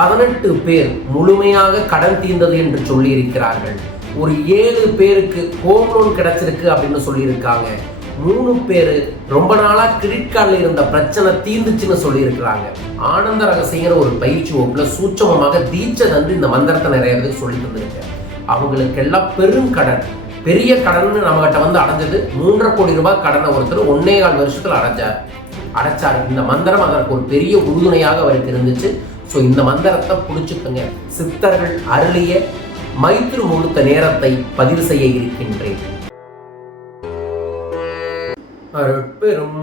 பதினெட்டு பேர் முழுமையாக கடன் தீர்ந்தது என்று சொல்லியிருக்கிறார்கள். ஒரு ஏழு பேருக்கு ஹோம் லோன் கிடைச்சிருக்கு அப்படின்னு சொல்லியிருக்காங்க. மூணு பேர் ரொம்ப நாளாக கிரெடிட் கார்டில் இருந்த பிரச்சனை தீர்ந்துச்சுன்னு சொல்லியிருக்கிறாங்க. ஆனந்த ரகசியங்கிற ஒரு பயிற்சி வகுப்பில் சூட்சமமாக தீட்சை தந்து இந்த மந்திரத்தை நிறைய பேருக்கு சொல்லி தந்திருக்கேன். அவங்களுக்கெல்லாம் பெரும் கடன். பெரிய கடன் நம்மகிட்ட வந்து அடைஞ்சது மூன்றரை கோடி ரூபாய் கடனை ஒருத்தர் ஒன்னே கால் வருஷத்தில் அடைஞ்சார் அடைச்சார். இந்த மந்திரம் அதற்கு ஒரு பெரிய உறுதுணையாக அவருக்கு இருந்துச்சு. ஸோ இந்த மந்திரத்தை பிடிச்சிக்கங்க. சித்தர்கள் அருளிய மைத்ரு முகூர்த்த நேரத்தை பதிவு செய்ய இருக்கின்றேன். அருட்பெரும்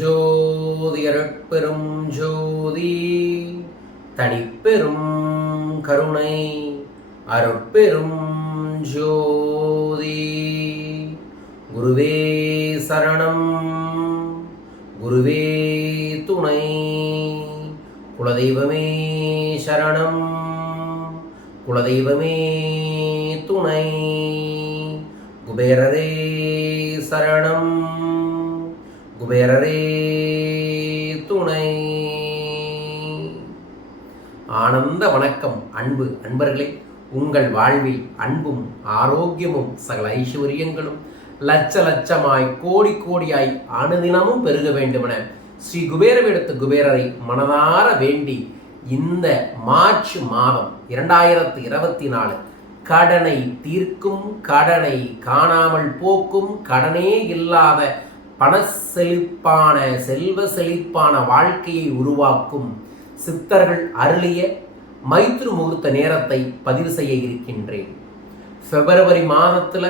ஜோதி அருட்பெரும் ஜோதி. தனிப்பெரும் கருணை அருட்பெரும் ஜோதி. குருவே சரணம் குருவே துணை. குலதெய்வமே சரணம். குலதெய்வமே துணை. குபேரரே சரணம். குபேரரே துணை. ஆனந்த வணக்கம் அன்பு அன்பர்களே. உங்கள் வாழ்வில் அன்பும் ஆரோக்கியமும் சகல ஐஸ்வர்யங்களும் லட்ச லட்சமாய் கோடி கோடியாய் அனுதினமும் பெருக வேண்டுமென ஸ்ரீ குபேரவிடத்து குபேரரை மனதார வேண்டி இந்த மார்ச் மாதம் இரண்டாயிரத்தி இருபத்தி நாலு கடனை தீர்க்கும் கடனை காணாமல் போக்கும் கடனே இல்லாத பண செழிப்பான செல்வ செழிப்பான வாழ்க்கையை உருவாக்கும் சித்தர்கள் அருளிய மைத்ரு முகூர்த்த நேரத்தை பதிவு செய்ய இருக்கின்றேன். பிப்ரவரி மாதத்துல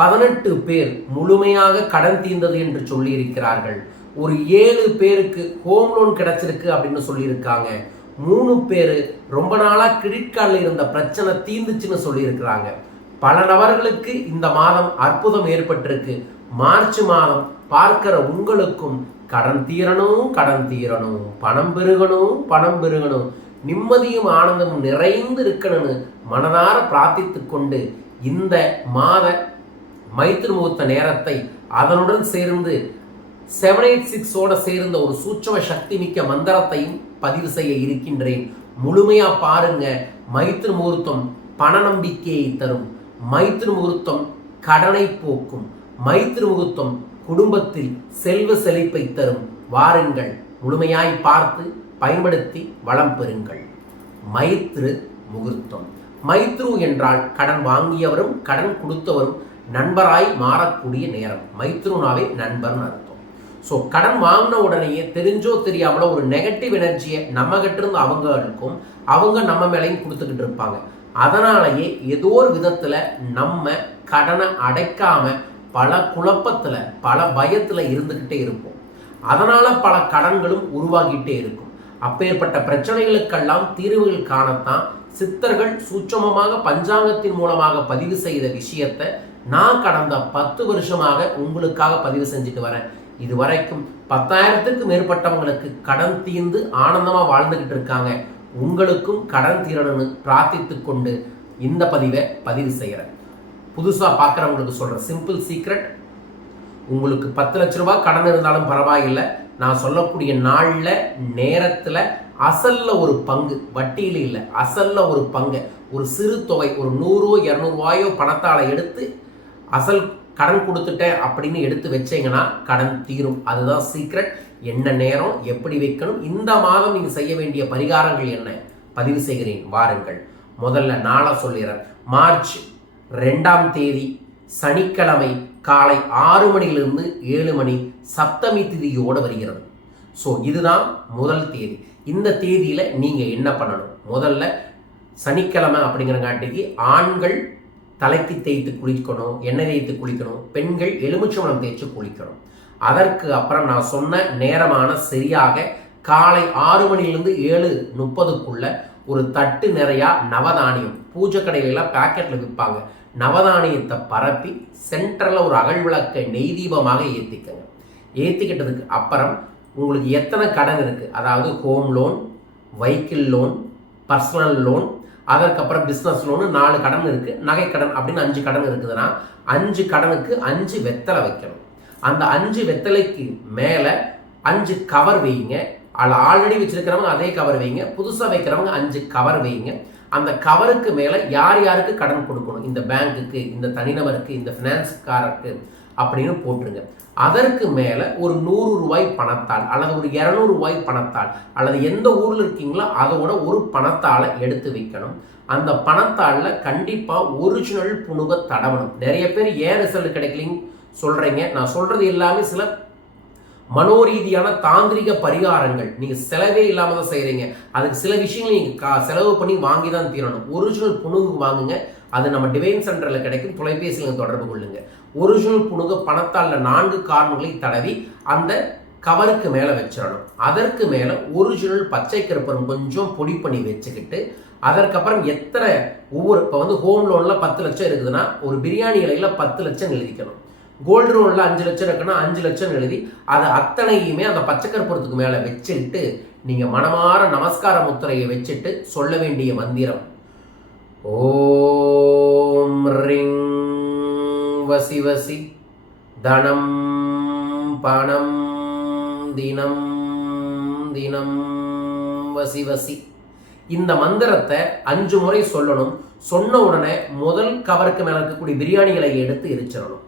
பதினெட்டு பேர் முழுமையாக கடன் தீர்ந்தது என்று சொல்லியிருக்கிறார்கள். ஒரு ஏழு பேருக்கு ஹோம் லோன் கிடைச்சிருக்கு அப்படின்னு சொல்லியிருக்காங்க. மூணு பேர் ரொம்ப நாளாக கிரெடிட் கார்டில் இருந்த பிரச்சனை தீர்ந்துச்சுன்னு சொல்லியிருக்கிறாங்க. பல நபர்களுக்கு இந்த மாதம் அற்புதம் ஏற்பட்டிருக்கு. மார்ச் மாதம் பார்க்கிற உங்களுக்கும் கடன் தீரணும் கடன் தீரணும். பணம் பெருகணும் பணம் பெருகணும். நிம்மதியும் ஆனந்தமும் நிறைந்து இருக்கணும்னு மனதார பிரார்த்தித்து கொண்டு இந்த மாத மைத்திரு முகூர்த்த நேரத்தை அதனுடன் சேர்ந்து செவன் எயிட் சிக்ஸோட சேர்ந்த ஒரு சூட்சம சக்தி மிக்க மந்திரத்தையும் பதிவு செய்ய இருக்கின்றேன். முழுமையா பாருங்க. மைத்திரு முகூர்த்தம் பண நம்பிக்கையை தரும். மைத்திரு முகூர்த்தம் கடனை போக்கும். மைத்திரு முகூர்த்தம் குடும்பத்தில் செல்வ செழிப்பை தரும். வாருங்கள். முழுமையாய் பார்த்து பயன்படுத்தி வளம் பெறுங்கள். மைத்ரு முகூர்த்தம். மைத்ரு என்றால் கடன் வாங்கியவரும் கடன் கொடுத்தவரும் நண்பராய் மாறக்கூடிய நேரம். மைத்ருனாவே நண்பர்னு அர்த்தம். ஸோ கடன் வாங்கின உடனேயே தெரிஞ்சோ தெரியாமலோ ஒரு நெகட்டிவ் எனர்ஜியை நம்ம கிட்ட அவங்க இருக்கும். அவங்க நம்ம மேலேயும் கொடுத்துக்கிட்டு இருப்பாங்க. அதனாலேயே ஏதோ ஒரு விதத்தில் நம்ம கடனை அடைக்காம பல குழப்பத்தில் பல பயத்தில் இருந்துக்கிட்டே இருப்போம். அதனால் பல கடன்களும் உருவாகிட்டே இருக்கும். அப்பேற்பட்ட பிரச்சனைகளுக்கெல்லாம் தீர்வுகள் காணத்தான் சித்தர்கள் சூட்சமமாக பஞ்சாங்கத்தின் மூலமாக பதிவு செய்த விஷயத்தை நான் கடந்த பத்து வருஷமாக உங்களுக்காக பதிவு செஞ்சுட்டு வரேன். இதுவரைக்கும் பத்தாயிரத்துக்கு மேற்பட்டவங்களுக்கு கடன் தீர்ந்து ஆனந்தமாக வாழ்ந்துக்கிட்டு இருக்காங்க. உங்களுக்கும் கடன் தீரணும்னு பிரார்த்தித்து கொண்டு இந்த பதிவை பதிவு செய்கிறேன் புதுசாக பார்க்குறவங்களுக்கு சொல்கிறேன் சிம்பிள் சீக்ரெட் உங்களுக்கு பத்து லட்ச ரூபா கடன் இருந்தாலும் பரவாயில்லை. நான் சொல்லக்கூடிய நாளில் நேரத்தில் அசல்ல ஒரு பங்கு வட்டியில் இல்லை அசல்ல ஒரு பங்கு. ஒரு சிறு தொகை ஒரு நூறோ இரநூறுவாயோ பணத்தால் எடுத்து அசல் கடன் கொடுத்துட்டேன் அப்படின்னு எடுத்து வச்சீங்கன்னா கடன் தீரும். அதுதான் சீக்ரெட் என்ன நேரம்? எப்படி வைக்கணும்? இந்த மாதம் நீங்கள் செய்ய வேண்டிய பரிகாரங்கள் என்ன? பதிவு செய்கிறேன். வாருங்கள். முதல்ல நாளை சொல்லிடுறேன். மார்ச் ரெண்டாம் தேதி சனிக்கிழமை காலை ஆறு மணியிலிருந்து ஏழு மணி சப்தமி திதியோடு வருகிறது. ஸோ இதுதான் முதல் தேதி. இந்த தேதியில் நீங்கள் என்ன பண்ணணும்? முதல்ல சனிக்கிழமை அப்படிங்கிறங்காட்டிக்கு ஆண்கள் தலைக்கு தேய்த்து குளிக்கணும் எண்ணெய் தேய்த்து குளிக்கணும் பெண்கள் எலுமிச்சம்பழம் தேய்ச்சி குளிக்கணும். அதற்கு அப்புறம் நான் சொன்ன நேரமான சரியாக காலை ஆறு மணிலிருந்து ஏழு முப்பதுக்குள்ள ஒரு தட்டு நிறையா நவதானியம் பூஜை கடையிலலாம் பேக்கெட்டில் விற்பாங்க. நவதானியத்தை பரப்பி சென்டரில் ஒரு அகழ்விளக்கை நெய் தீபமாக ஏற்றிக்கங்க ஏற்றிக்கிட்டதுக்கு அப்புறம் உங்களுக்கு எத்தனை கடன் இருக்குது அதாவது home loan vehicle loan personal loan அதற்கப்புறம் பிஸ்னஸ் லோனு நாலு கடன் இருக்குது நகை கடன் அப்படின்னு அஞ்சு கடன் இருக்குதுன்னா அஞ்சு கடனுக்கு அஞ்சு வெத்தலை வைக்கணும். அந்த அஞ்சு வெத்தலைக்கு மேலே அஞ்சு கவர் வைங்க. அதில் ஆல்ரெடி வச்சிருக்கிறவங்க அதே கவர் வைங்க. புதுசாக வைக்கிறவங்க அஞ்சு கவர் வைங்க. அந்த கவருக்கு மேலே யார் யாருக்கு கடன் கொடுக்கணும்? இந்த பேங்க்குக்கு இந்த தனிநபருக்கு இந்த ஃபினான்ஸ்காரருக்கு அப்படின்னு போட்டுருங்க. அதற்கு மேலே ஒரு நூறு ரூபாய் பணத்தாள் அல்லது ஒரு இரநூறு ரூபாய் பணத்தால் அல்லது எந்த ஊரில் இருக்கீங்களோ அதோட ஒரு பணத்தாளை எடுத்து வைக்கணும். அந்த பணத்தாளில் கண்டிப்பாக ஒரிஜினல் புணுக தடவணும். நிறைய பேர் ஏன் ரிசல்ட் கிடைக்கலிங்க சொல்கிறீங்க நான் சொல்கிறது எல்லாமே சில மனோரீதியான தாந்திரிக பரிகாரங்கள். நீங்கள் செலவே இல்லாமல் தான் செய்கிறீங்க அதுக்கு சில விஷயங்கள் நீங்கள் கா செலவு பண்ணி வாங்கி தான் தீரணும். ஒரிஜினல் புணுகு வாங்குங்க. அது நம்ம டிவைன் சென்டரில் கிடைக்கும். தொலைபேசியில் தொடர்பு கொள்ளுங்கள் ஒரிஜினல் புணுகு பணத்தால் நான்கு காரணங்களை தடவி அந்த கவருக்கு மேலே வச்சிடணும். அதற்கு மேலே ஒரிஜினல் பச்சை கருப்பரம் கொஞ்சம் பொடி பண்ணி வச்சுக்கிட்டு அதற்கப்புறம் எத்தனை ஒவ்வொரு இப்போ வந்து ஹோம் லோனில் பத்து லட்சம் இருக்குதுன்னா ஒரு பிரியாணி இலையில் பத்து லட்சம் எழுதிக்கணும். கோல்டு லோனில் அஞ்சு லட்சம் இருக்குன்னா அஞ்சு லட்சம் எழுதி அதை அத்தனையுமே அந்த பச்சைக்கற்பூரத்துக்கு மேலே வச்சுட்டு நீங்கள் மனமாற நமஸ்கார முத்திரையை வச்சுட்டு சொல்ல வேண்டிய மந்திரம். ஓம் ரிங் வசி வசி. தனம் பணம் தினம் தினம் வசி வசி. இந்த மந்திரத்தை அஞ்சு முறை சொல்லணும். சொன்ன உடனே முதல் கவருக்கு மேலே இருக்கக்கூடிய பிரியாணிகளை எடுத்து எரிச்சிடணும்.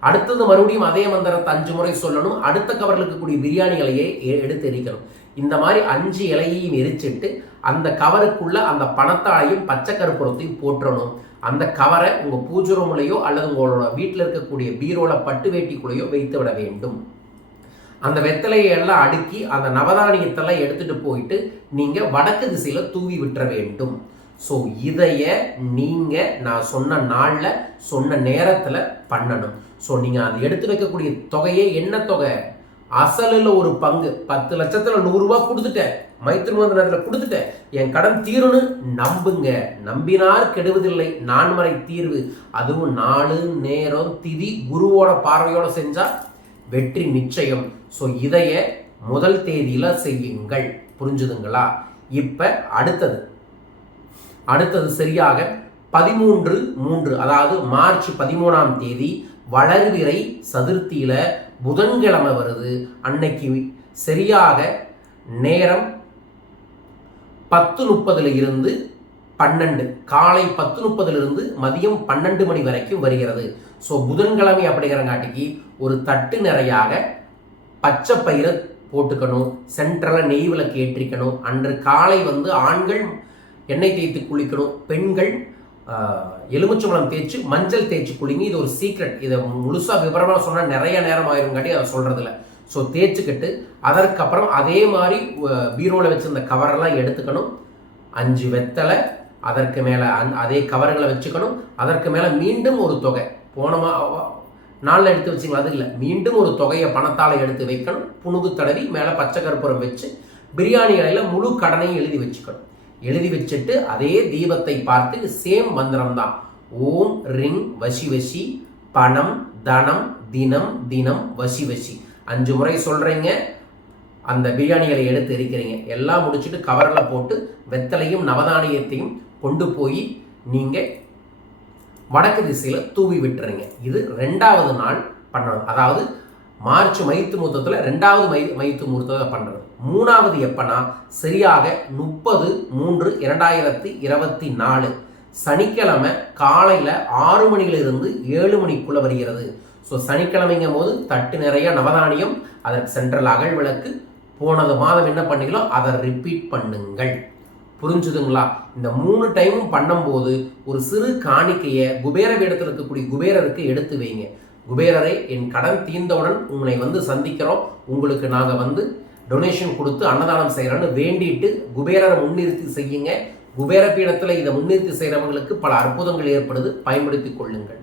அடுத்தது மறுபடியும் அதே மந்திரத்தை அஞ்சு முறை சொல்லணும். அடுத்த கவரில் இருக்கக்கூடிய பிரியாணிகளையே எடுத்து எரிக்கணும். இந்த மாதிரி அஞ்சு இலையையும் எரிச்சிட்டு அந்த கவருக்குள்ள அந்த பணத்தாலையும் பச்சை கருப்புறத்தையும் போட்டுறணும் அந்த கவரை உங்கள் பூஜை ரூம்லையோ அல்லது உங்களோட வீட்டில் இருக்கக்கூடிய பீரோல பட்டு வேட்டிக்குள்ளேயோ வைத்து விட வேண்டும். அந்த வெத்தலையை எல்லாம் அடுக்கி அந்த நவதானியத்தெல்லாம் எடுத்துட்டு போயிட்டு நீங்கள் வடக்கு திசையில் தூவி விட்டுற வேண்டும். ஸோ இதைய நீங்கள் நான் சொன்ன நாளில் சொன்ன நேரத்தில் பண்ணணும். ஸோ நீங்கள் அது எடுத்து வைக்கக்கூடிய தொகையே என்ன தொகை? அசலில் ஒரு பங்கு. பத்து லட்சத்தில் நூறுரூவா கொடுத்துட்டேன். மைத்திரி மந்திரத்தில் கொடுத்துட்டேன். என் கடன் தீரும்னு நம்புங்க. நம்பினார் கெடுவதில்லை. நான்மறை தீர்வு. அதுவும் நாலு நேரம் திதி குருவோட பார்வையோட செஞ்சால் வெற்றி நிச்சயம். ஸோ இதைய முதல் தேதியில் செய்யுங்கள். புரிஞ்சுதுங்களா? இப்போ அடுத்தது. அடுத்தது சரியாக பதிமூன்று மூன்று அதாவது மார்ச் பதிமூணாம் தேதி வளர்விரை சதுர்த்தியில் புதன்கிழமை வருது. அன்னைக்கு சரியாக நேரம் பத்து முப்பதுல இருந்து பன்னெண்டு. காலை பத்து முப்பதுலேருந்து மதியம் பன்னெண்டு மணி வரைக்கும் வருகிறது. ஸோ புதன்கிழமை அப்படிங்கிறங்காட்டிக்கு ஒரு தட்டு நிறையாக பச்சை பயிரை போட்டுக்கணும். சென்ட்ரலாக நெய் விளக்கு ஏற்றிக்கணும். அன்று காலை வந்து ஆண்கள் எண்ணெய் தேய்த்து குளிக்கணும். பெண்கள் எலுமிச்சம்பழம் தேய்ச்சி மஞ்சள் தேய்ச்சி குளிங்க இது ஒரு சீக்ரெட் இதை முழுசாக விவரமாக சொன்னால் நிறைய நேரம் ஆயிருங்காட்டி அதை சொல்கிறதில்ல ஸோ தேய்ச்சிக்கிட்டு அதற்கப்புறம் அதே மாதிரி பீரோவில் வச்சுருந்த கவரெல்லாம் எடுத்துக்கணும். அஞ்சு வெத்தலை அதற்கு மேலே அந் அதே கவர்களை வச்சுக்கணும். அதற்கு மேலே மீண்டும் ஒரு தொகை. போனமா நாளில் எடுத்து வச்சிங்களா? அது இல்லை. மீண்டும் ஒரு தொகையை பணத்தால் எடுத்து வைக்கணும். புணுகு தடவி மேலே பச்சை கற்பூரம் வச்சு பிரியாணி இலையில் முழு கடனையும் எழுதி வச்சுக்கணும். எழுதி வச்சுட்டு அதே தீபத்தை பார்த்து சேம் மந்திரம் தான் ஓம் ரிங் வசி வசி பணம் தனம் தினம் தினம் வசி வசி. அஞ்சு முறை சொல்கிறீங்க அந்த பிரியாணிகளை எடுத்து எரிக்கிறீங்க. எல்லாம் முடிச்சுட்டு கவரில் போட்டு வெத்தலையும் நவதானியத்தையும் கொண்டு போய் நீங்கள் வடக்கு திசையில் தூவி விட்டுறீங்க. இது ரெண்டாவது நாள் பண்ணணும் அதாவது மார்ச் மைத்து முகூர்த்தத்தில் ரெண்டாவது மை மைத்து முகூர்த்தத்தை பண்ணுறது மூணாவது எப்பனா சரியாக முப்பது மூன்று இரண்டாயிரத்தி இருபத்தி நாலு. சனிக்கிழமை காலையில் ஆறு மணியிலிருந்து ஏழு மணிக்குள்ளே வருகிறது. ஸோ சனிக்கிழமைங்கும் போது தட்டு நிறைய நவதானியம் அதற்கு சென்ட்ரல் அகல் விளக்கு போனது மாதம் என்ன பண்ணீங்களோ அதை ரிப்பீட் பண்ணுங்கள். புரிஞ்சுதுங்களா? இந்த மூணு டைமும் பண்ணும்போது ஒரு சிறு காணிக்கையை குபேர வேடத்தில் இருக்கக்கூடிய குபேரருக்கு எடுத்து வைங்க. குபேரரை என் கடன் தீர்ந்தவுடன் உங்களை வந்து சந்திக்கிறோம். உங்களுக்கு நாங்கள் வந்து டொனேஷன் கொடுத்து அன்னதானம் செய்கிறோன்னு வேண்டிட்டு குபேரரை முன்னிறுத்தி செய்யுங்க. குபேர பீடத்தில் இதை முன்னிறுத்தி செய்கிறவங்களுக்கு பல அற்புதங்கள் ஏற்படுது. பயன்படுத்தி கொள்ளுங்கள்.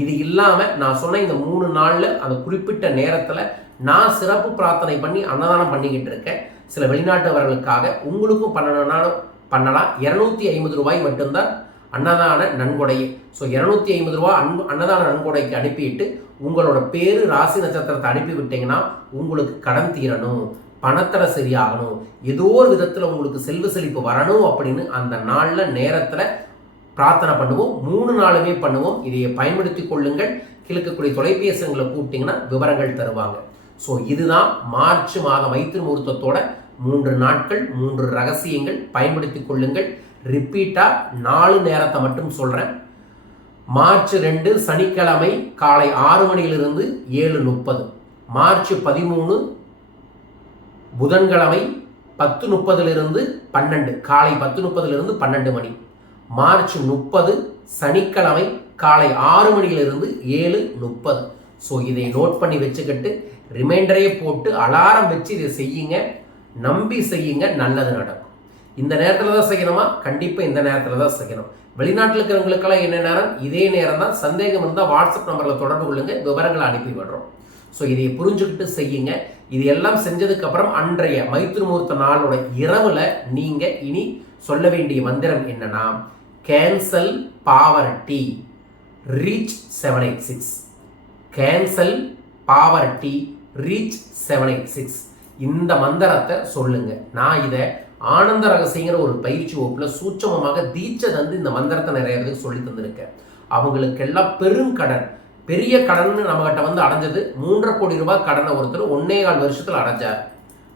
இது இல்லாமல் நான் சொன்ன இந்த மூணு நாளில் அந்த குறிப்பிட்ட நேரத்தில் நான் சிறப்பு பிரார்த்தனை பண்ணி அன்னதானம் பண்ணிக்கிட்டு இருக்கேன். சில வெளிநாட்டவர்களுக்காக உங்களுக்கும் பண்ணணும்னாலும் பண்ணலாம். இரநூத்தி ஐம்பது ரூபாய் மட்டும்தான் அன்னதான நன்கொடை. ஸோ இரநூத்தி ஐம்பது ரூபா அன்பு அன்னதான நன்கொடைக்கு அனுப்பிட்டு உங்களோட பேரு ராசி நட்சத்திரத்தை அனுப்பி விட்டீங்கன்னா உங்களுக்கு கடன் தீரணும். பணத்தடை சரியாகணும். ஏதோ ஒரு விதத்தில் உங்களுக்கு செல்வ செழிப்பு வரணும் அப்படின்னு அந்த நாளில் நேரத்தில் பிரார்த்தனை பண்ணுவோம். மூணு நாளுமே பண்ணுவோம். இதையை பயன்படுத்தி கொள்ளுங்கள். கிழக்கக்கூடிய தொலைபேசிகளை கூப்பிட்டிங்கன்னா விவரங்கள் தருவாங்க. ஸோ இதுதான் மார்ச் மாதம் மைத்திரி முகூர்த்தத்தோட மூன்று நாட்கள் மூன்று ரகசியங்கள். பயன்படுத்தி கொள்ளுங்கள். ரிப்பீட்டாக நாலு நேரத்தை மட்டும் சொல்கிறேன் மார்ச் ரெண்டு சனிக்கிழமை காலை ஆறு மணியிலிருந்து ஏழு முப்பது. மார்ச் பதிமூணு புதன்கிழமை பத்து முப்பதிலிருந்து பன்னெண்டு காலை பத்து முப்பதிலிருந்து பன்னெண்டு மணி. மார்ச் முப்பது சனிக்கிழமை காலை ஆறு மணியிலிருந்து ஏழு முப்பது. ஸோ இதை நோட் பண்ணி வச்சுக்கிட்டு ரிமைண்டரையே போட்டு அலாரம் வச்சு இதை செய்யுங்க. நம்பி செய்யுங்க நல்லது நடக்கும். இந்த நேரத்தில் தான் செய்யணுமா கண்டிப்பாக இந்த நேரத்தில் தான் செய்யணும் வெளிநாட்டில் இருக்கிறவங்களுக்கெல்லாம் என்ன நேரம்? இதே நேரம் தான். சந்தேகம் இருந்தால் வாட்ஸ்அப் நம்பரில் தொடர்பு கொள்ளுங்க. விவரங்களை அனுப்பி விடுறோம். ஸோ இதை புரிஞ்சுக்கிட்டு செய்யுங்க. இது எல்லாம் செஞ்சதுக்கப்புறம் அன்றைய மைத்திருமூர்த்த நாளோட இரவில் நீங்கள் இனி சொல்ல வேண்டிய மந்திரம் என்னன்னா cancel poverty reach seven eight six cancel poverty reach seven eight six இந்த மந்திரத்தை சொல்லுங்க. நான் இதை ஆனந்த ரகசியங்கிற ஒரு பயிற்சி வகுப்புல சூட்சமமாக தீட்சை தந்து இந்த மந்திரத்தை நிறைய பேருக்கு சொல்லி தந்திருக்கேன். அவங்களுக்கெல்லாம் பெரும் கடன். பெரிய கடன் நம்மகிட்ட வந்து அடைஞ்சது மூன்றரை கோடி ரூபாய் கடனை ஒருத்தர் ஒன்னே கால் வருஷத்தில் அடைஞ்சார்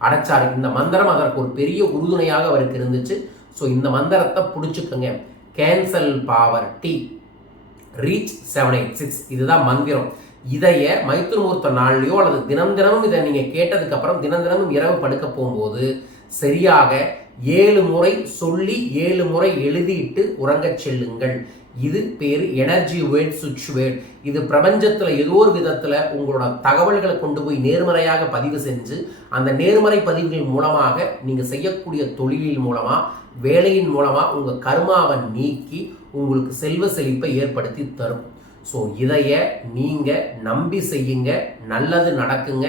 அடைச்சார். இந்த மந்திரம் அதற்கு ஒரு பெரிய உறுதுணையாக அவருக்கு இருந்துச்சு. ஸோ இந்த மந்திரத்தை பிடிச்சிக்கோங்க. Cancel poverty reach seven eight six இதுதான் மந்திரம். இதைய மைத்திருமூர்த்த நாள்லையோ அல்லது தினம் தினமும் இதை நீங்கள் கேட்டதுக்கப்புறம் தினம் தினமும் இரவு படுக்க போகும்போது சரியாக ஏழு முறை சொல்லி ஏழு முறை எழுதிட்டு உறங்கச் செல்லுங்கள். இது பேர் எனர்ஜி வேர்ட் சுவிட்ச் வேர்ட் இது பிரபஞ்சத்தில் ஏதோ ஒரு விதத்தில் உங்களோட தகவல்களை கொண்டு போய் நேர்மறையாக பதிவு செஞ்சு அந்த நேர்மறை பதிவுகள் மூலமாக நீங்கள் செய்யக்கூடிய தொழிலின் மூலமாக வேலையின் மூலமாக உங்கள் கர்மாவை நீக்கி உங்களுக்கு செல்வ செழிப்பை ஏற்படுத்தி தரும். ஸோ இதைய நீங்கள் நம்பி செய்யுங்க நல்லது நடக்குங்க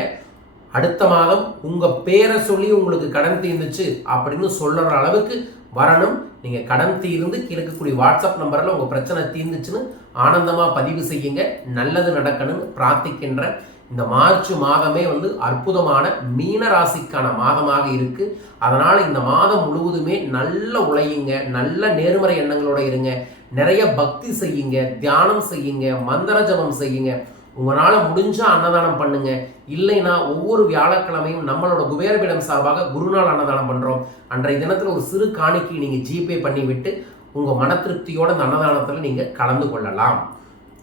அடுத்த மாதம் உங்கள் பேரை சொல்லி உங்களுக்கு கடன் தீர்ந்துச்சு அப்படின்னு சொல்லுற அளவுக்கு வரணும். நீங்கள் கடன் தீர்ந்து இருக்கக்கூடிய வாட்ஸ்அப் நம்பரில் உங்கள் பிரச்சனை தீர்ந்துச்சுன்னு ஆனந்தமாக பதிவு செய்யுங்க. நல்லது நடக்கணும்னு பிரார்த்திக்கின்ற இந்த மார்ச் மாதமே வந்து அற்புதமான மீன ராசிக்கான மாதமாக இருக்கு. அதனால இந்த மாதம் முழுவதுமே நல்ல உழையுங்க. நல்ல நேர்மறை எண்ணங்களோட இருங்க. நிறைய பக்தி செய்யுங்க. தியானம் செய்யுங்க. மந்திர ஜபம் செய்யுங்க. உங்களால் முடிஞ்சால் அன்னதானம் பண்ணுங்க. இல்லைன்னா ஒவ்வொரு வியாழக்கிழமையும் நம்மளோட குபேரபீடம் சார்பாக குருநாள் அன்னதானம் பண்ணுறோம் அன்றைய தினத்தில் ஒரு சிறு காணிக்கை நீங்கள் ஜிபே பண்ணிவிட்டு உங்கள் மன திருப்தியோட அந்த அன்னதானத்தில் நீங்கள் கலந்து கொள்ளலாம்.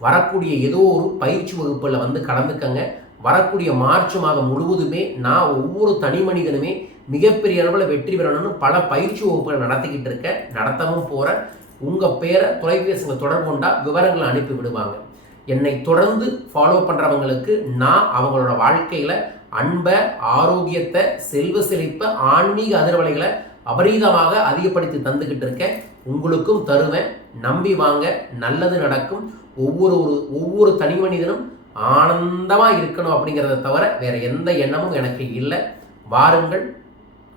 வரக்கூடிய ஏதோ ஒரு பயிற்சி வகுப்பில் வந்து கலந்துக்கங்க. வரக்கூடிய மார்ச் மாதம் முழுவதுமே நான் ஒவ்வொரு தனி மனிதனுமே மிகப்பெரிய அளவில் வெற்றி பெறணும்னு பல பயிற்சி வகுப்புகளை நடத்திக்கிட்டு இருக்கேன். நடத்தவும் போகிறேன் உங்கள் பேரை தொலைபேசியில் தொடர்பு கொண்டா விவரங்களை அனுப்பி விடுவாங்க. என்னை தொடர்ந்து ஃபாலோ பண்ணுறவங்களுக்கு நான் அவங்களோட வாழ்க்கையில் அன்பை ஆரோக்கியத்தை செல்வ செழிப்பை ஆன்மீக அதிர்வலைகளை அபரீதமாக அதிகப்படுத்தி தந்துக்கிட்டு இருக்கேன். உங்களுக்கும் தருவேன். நம்பி வாங்க. நல்லது நடக்கும். ஒவ்வொரு ஒரு ஒவ்வொரு தனி மனிதனும் ஆனந்தமாக இருக்கணும் அப்படிங்கிறத தவிர வேறு எந்த எண்ணமும் எனக்கு இல்லை. வாருங்கள்.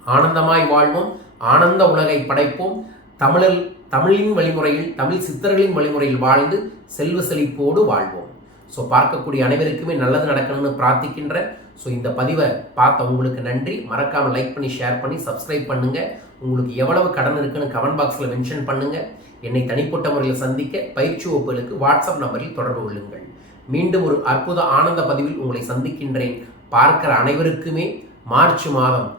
ஆனந்தமாய் வாழ்வோம். ஆனந்த உலகை படைப்போம். தமிழில் தமிழின் வழிமுறையில் தமிழ் சித்தர்களின் வழிமுறையில் வாழ்ந்து செல்வ செழிப்போடு வாழ்வோம். ஸோ பார்க்கக்கூடிய அனைவருக்குமே நல்லது நடக்கணும்னு பிரார்த்திக்கின்ற ஸோ இந்த பதிவை பார்த்த உங்களுக்கு நன்றி. மறக்காமல் லைக் பண்ணி ஷேர் பண்ணி சப்ஸ்கிரைப் பண்ணுங்க. உங்களுக்கு எவ்வளவு கடன் இருக்குன்னு கமெண்ட் பாக்ஸில் மென்ஷன் பண்ணுங்க. என்னை தனிப்பட்ட முறையில் சந்திக்க பயிற்சி வகுப்புகளுக்கு வாட்ஸ்அப் நம்பரில் தொடர்பு கொள்ளுங்கள். மீண்டும் ஒரு அற்புத ஆனந்த பதிவில் உங்களை சந்திக்கின்றேன். பார்க்கிற அனைவருக்குமே மார்ச் மாதம்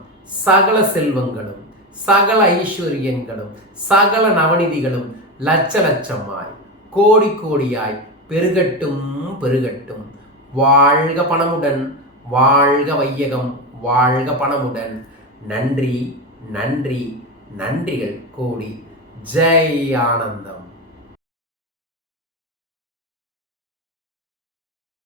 சகல செல்வங்களும். சகல ஐஸ்வர்யங்களும் சகல நவநிதிகளும் லட்ச லட்சமாய் கோடி கோடியாய் பெருகட்டும் பெருகட்டும். வாழ்க பணமுடன் வாழ்க வையகம் வாழ்க பணமுடன். நன்றி நன்றி நன்றிகள் கோடி. ஜெய் ஆனந்தம்.